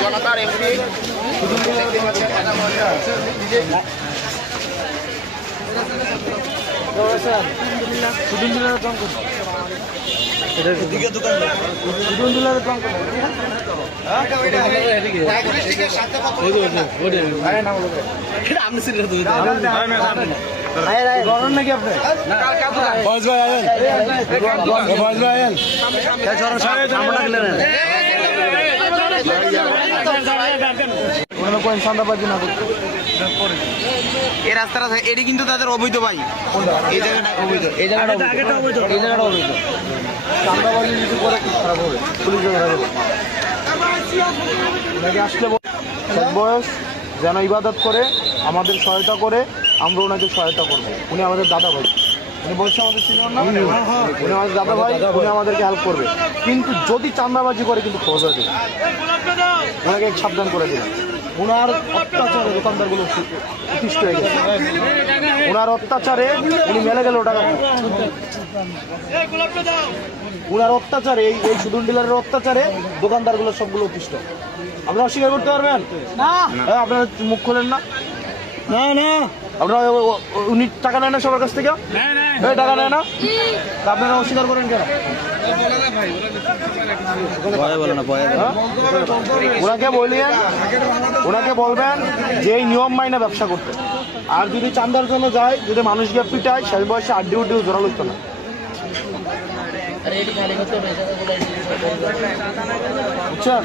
জনতার এমপি সুদিন দিনের কোনো চান্দাবাজি না এই রাস্তাটা এটি কিন্তু তাদের অবৈধ ভাই। এই জায়গাটা অবৈধ। এই জায়গাটা অবৈধ। এই জায়গাটা অবৈধ। চান্দাবাজি যদি করে খুব খারাপ হবে। পুলিশ ধরা হবে ওনাকে আসলে বয়স যেন ইবাদত করে আমাদের সহায়তা করে আমরা ওনাকে সহায়তা করব। উনি আমাদের দাদা ভাই। উনি বলছে আমাদের সিনিয়র না? উনি আমাদের দাদা ভাই উনি আমাদেরকে হেল্প করবে। কিন্তু যদি চান্দাবাজি করে কিন্তু খবর হয়ে দেবে ওনাকে সাবধান করে দিলাম। ওনার অত্যাচারে দোকানদারগুলো অতিষ্ঠ হয়ে গেছে। ওনার অত্যাচারে উনি মেলে গেল টাকা ওনার অত্যাচারে এই এই সুদুন ডিলারের অত্যাচারে দোকানদারগুলো সবগুলো অতিষ্ঠ আপনারা অস্বীকার করতে পারবেন? না। আপনারা মুখ খোলেন না? না না। আপনারা উনি টাকা নেয় না সবার কাছ থেকে? টাকা নেয় না তা আপনারা অস্বীকার করেন কেন? হ্যাঁ? ওনাকে বললেন ওনাকে বলবেন যে এই নিয়ম মাইনা ব্যবসা করতে। আর যদি চান্দার জন্য যায় যদি মানুষকে পিটায় শেষ বয়সে আড্ডি উড্ডিও জোরাল হতো না। বুঝছেন?